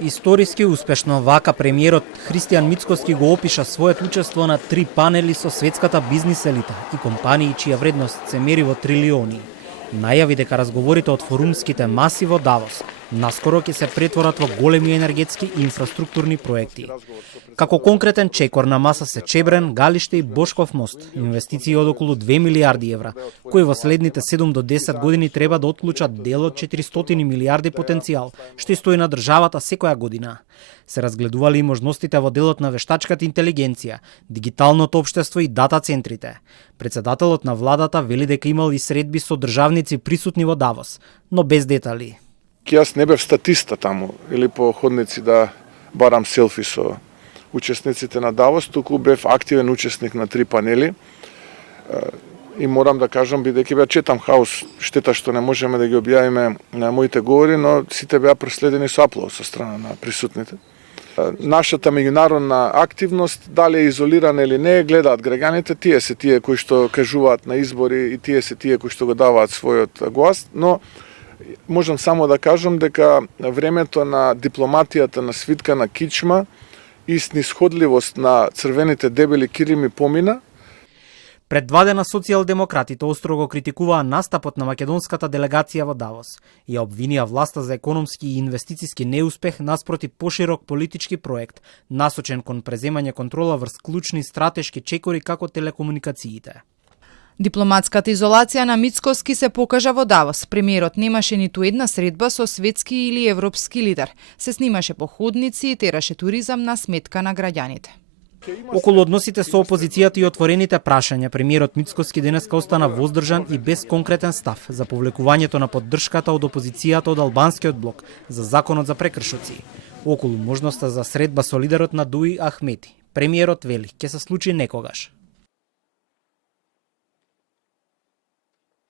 Историски успешно вака премиерот Христијан Мицкоски го опиша својот учество на 3 панели со светската бизнис елита и компании чија вредност се мери во трилиони. Најави дека разговорите од форумските маси во Давос наскоро ќе се претворат во големи енергетски и инфраструктурни проекти. Како конкретен чекор на маса се Чебрен, Галиште и Бошков мост, инвестиции од околу 2 милиарди евра, кои во следните 7 до 10 години треба да отклучат дел од 400 милиарди потенцијал, што и стои на државата секоја година. Се разгледували и можностите во делот на вештачката интелигенција, дигиталното општество и дата центрите. Председателот на владата вели дека имал и средби со државници присутни во Давос, но без детали. Јас не бев статиста таму или по ходници да барам селфи со учесниците на Давос, туку бев активен учесник на 3 панели. И морам да кажам, бидејќи беа Четам Хаус, штета што не можеме да ги објавиме на моите говори, но сите беа проследени со аплауз со страна на присутните. Нашата меѓународна активност, дали е изолирана или не, гледаат граѓаните, тие се тие кои што кажуваат на избори и тие се тие кои што го даваат својот глас, но можам само да кажам дека времето на дипломатијата, на свитка, на кичма и снисходливост на црвените дебели кирими помина. Пред 2 дена социјалдемократите остро го критикуваа настапот на македонската делегација во Давос и ја обвинија власта за економски и инвестициски неуспех наспроти поширок политички проект, насочен кон преземање контрола врз клучни стратешки чекори како телекомуникациите. Дипломатската изолација на Мицкоски се покажа во Давос. Премиерот немаше ниту една средба со светски или европски лидер. Се снимаше по ходници и тераше туризам на сметка на граѓаните. Околу односите со опозицијата и отворените прашања, премиерот Мицкоски денеска остана воздржан и без конкретен став за повлекувањето на поддршката од опозицијата од албанскиот блок за законот за прекршоци. Околу можноста за средба со лидерот на ДУИ Ахмети, премиерот вели ќе се случи некогаш.